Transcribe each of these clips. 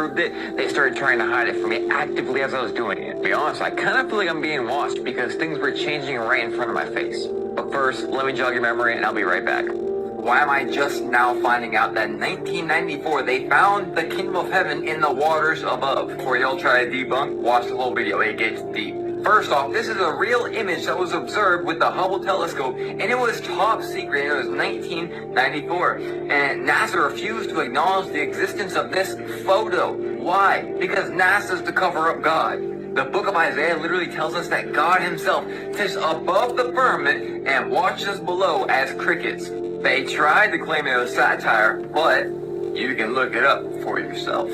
proved it, they started trying to hide it from me actively as I was doing it. To be honest, I kind of feel like I'm being watched because things were changing right in front of my face. But first, let me jog your memory and I'll be right back. Why am I just now finding out that in 1994 they found the kingdom of heaven in the waters above? Before y'all try to debunk, watch the whole video, it gets deep. First off, this is a real image that was observed with the Hubble telescope, and it was top secret. It was 1994, and NASA refused to acknowledge the existence of this photo. Why? Because NASA's to cover up God. The book of Isaiah literally tells us that God himself sits above the firmament and watches below as crickets. They tried to claim it was satire, but you can look it up for yourself.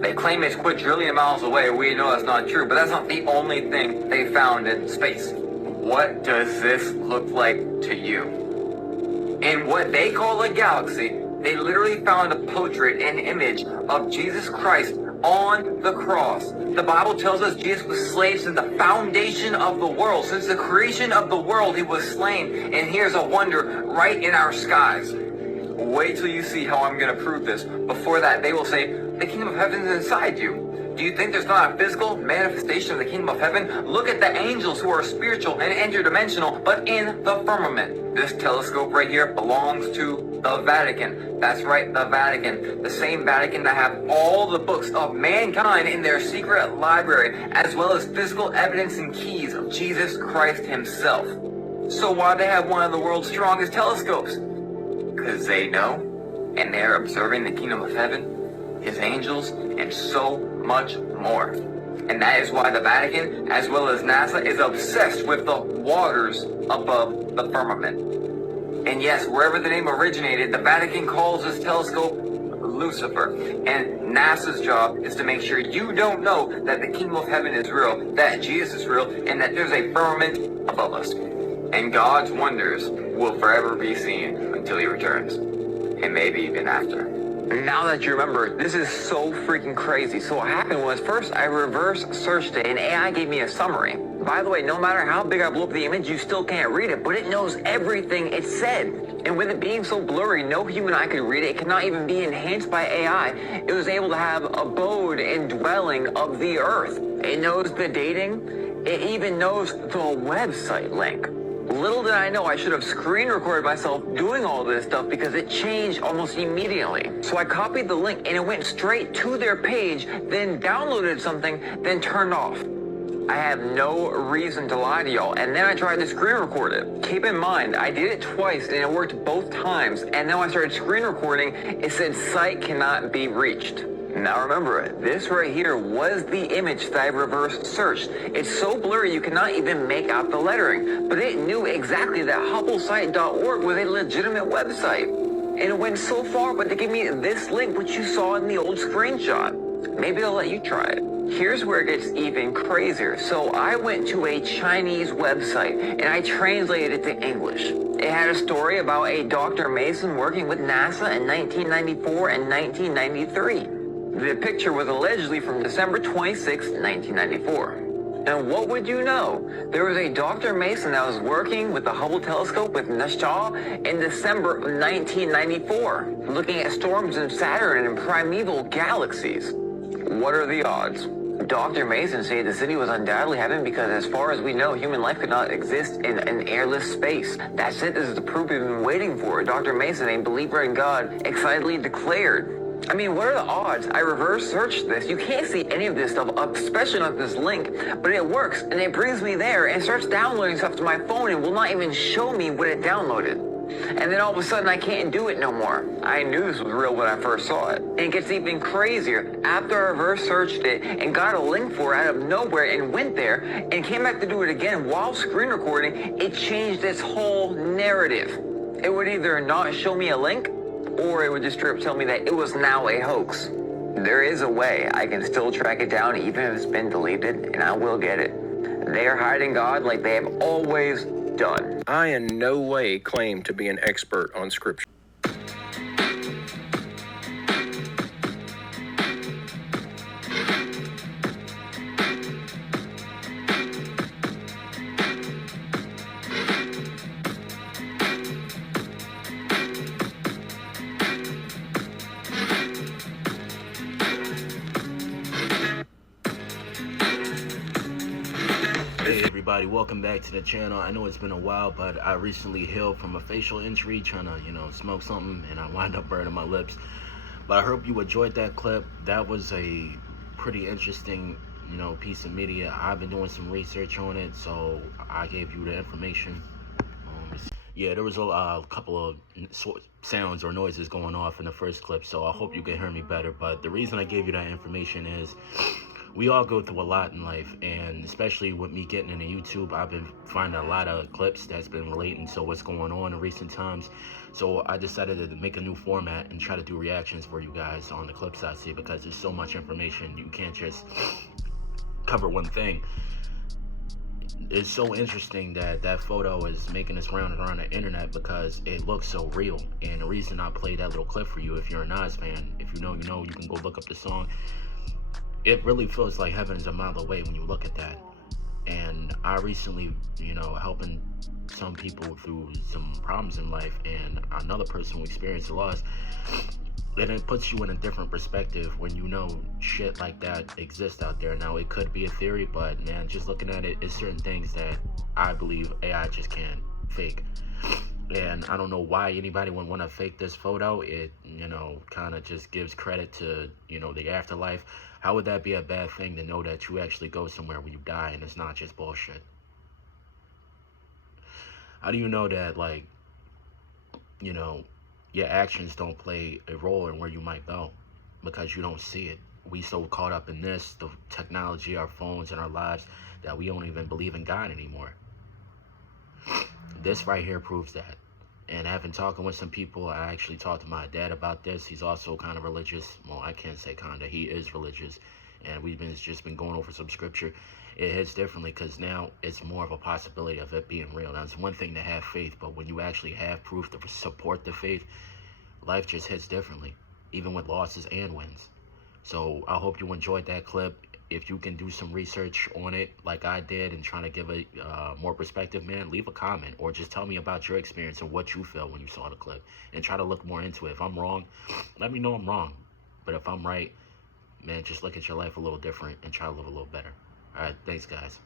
They claim it's quadrillion miles away. We know that's not true, but that's not the only thing they found in space. What does this look like to you? In what they call a galaxy, they literally found a portrait, an image of Jesus Christ on the cross. The Bible tells us Jesus was slain since the foundation of the world. Since the creation of the world, he was slain. And here's a wonder right in our skies. Wait till you see how I'm going to prove this. Before that, they will say, the kingdom of heaven is inside you. Do you think there's not a physical manifestation of the kingdom of heaven? Look at the angels who are spiritual and interdimensional, but in the firmament. This telescope right here belongs to the Vatican. That's right, the Vatican. The same Vatican that have all the books of mankind in their secret library, as well as physical evidence and keys of Jesus Christ himself. So why do they have one of the world's strongest telescopes? Because they know, and they're observing the kingdom of heaven, his angels, and so much more. And that is why the Vatican, as well as NASA, is obsessed with the waters above the firmament. And yes, wherever the name originated, the Vatican calls this telescope Lucifer. And NASA's job is to make sure you don't know that the kingdom of heaven is real, that Jesus is real, and that there's a firmament above us. And God's wonders will forever be seen until he returns. And maybe even after. Now that you remember, this is so freaking crazy. So what happened was, first I reverse searched it and AI gave me a summary. By the way, no matter how big I blow up the image, you still can't read it, but it knows everything it said. And with it being so blurry, no human eye could read it. It cannot even be enhanced by AI. It was able to have abode and dwelling of the earth. It knows the dating. It even knows the website link. Little did I know I should have screen recorded myself doing all this stuff because it changed almost immediately. So I copied the link and it went straight to their page, then downloaded something, then turned off. I have no reason to lie to y'all, and then I tried to screen record it. Keep in mind, I did it twice and it worked both times, and then when I started screen recording, it said site cannot be reached. Now remember, this right here was the image that I reverse searched. It's so blurry you cannot even make out the lettering, but it knew exactly that HubbleSite.org was a legitimate website. And it went so far, but they gave me this link, which you saw in the old screenshot. Maybe they'll let you try it. Here's where it gets even crazier. So I went to a Chinese website and I translated it to English. It had a story about a Dr. Mason working with NASA in 1994 and 1993. The picture was allegedly from December 26, 1994. And what would you know? There was a Dr. Mason that was working with the Hubble telescope with NASA in December of 1994, looking at storms in Saturn and primeval galaxies. What are the odds? Dr. Mason said the city was undoubtedly heaven because as far as we know, human life could not exist in an airless space. That's it. This is the proof we've been waiting for. Dr. Mason, a believer in God, excitedly declared. I mean, what are the odds? I reverse searched this. You can't see any of this stuff up, especially not this link, but it works, and it brings me there and starts downloading stuff to my phone and will not even show me what it downloaded. And then all of a sudden, I can't do it no more. I knew this was real when I first saw it. And it gets even crazier. After I reverse searched it and got a link for it out of nowhere and went there and came back to do it again while screen recording, it changed its whole narrative. It would either not show me a link, or it would just straight up tell me that it was now a hoax. There is a way I can still track it down even if it's been deleted, and I will get it. They are hiding God like they have always done. I in no way claim to be an expert on Scripture. everybody, welcome back to the channel. I know it's been a while, but I recently healed from a facial injury trying to, smoke something, and I wound up burning my lips. But I hope you enjoyed that clip. That was a pretty interesting, piece of media. I've been doing some research on it, so I gave you the information. Yeah, there was a couple of sounds or noises going off in the first clip, so I hope you can hear me better. But the reason I gave you that information is we all go through a lot in life, and especially with me getting into YouTube, I've been finding a lot of clips that's been relating to what's going on in recent times. So I decided to make a new format and try to do reactions for you guys on the clips I see, because there's so much information, you can't just cover one thing. It's so interesting that that photo is making its round around the internet because it looks so real. And the reason I played that little clip for you, if you're a Nas fan, if you know, you can go look up the song. It really feels like heaven is a mile away when you look at that. And I recently, helping some people through some problems in life, and another person who experienced a loss, and it puts you in a different perspective when shit like that exists out there. Now, it could be a theory, but man, just looking at it, it's certain things that I believe AI just can't fake. And I don't know why anybody would want to fake this photo. It, kind of just gives credit to, the afterlife. How would that be a bad thing to know that you actually go somewhere when you die and it's not just bullshit? How do you know that, your actions don't play a role in where you might go? Because you don't see it. We so caught up in this, the technology, our phones, and our lives, that we don't even believe in God anymore. This right here proves that. And having talking with some people, I actually talked to my dad about this. He's also kind of religious. Well, I can't say kind of. He is religious. And we've just been going over some scripture. It hits differently because now it's more of a possibility of it being real. Now, it's one thing to have faith, but when you actually have proof to support the faith, life just hits differently, even with losses and wins. So I hope you enjoyed that clip. If you can do some research on it like I did and trying to give it more perspective, man, leave a comment or just tell me about your experience and what you felt when you saw the clip, and try to look more into it. If I'm wrong, let me know I'm wrong. But if I'm right, man, just look at your life a little different and try to live a little better. All right, thanks, guys.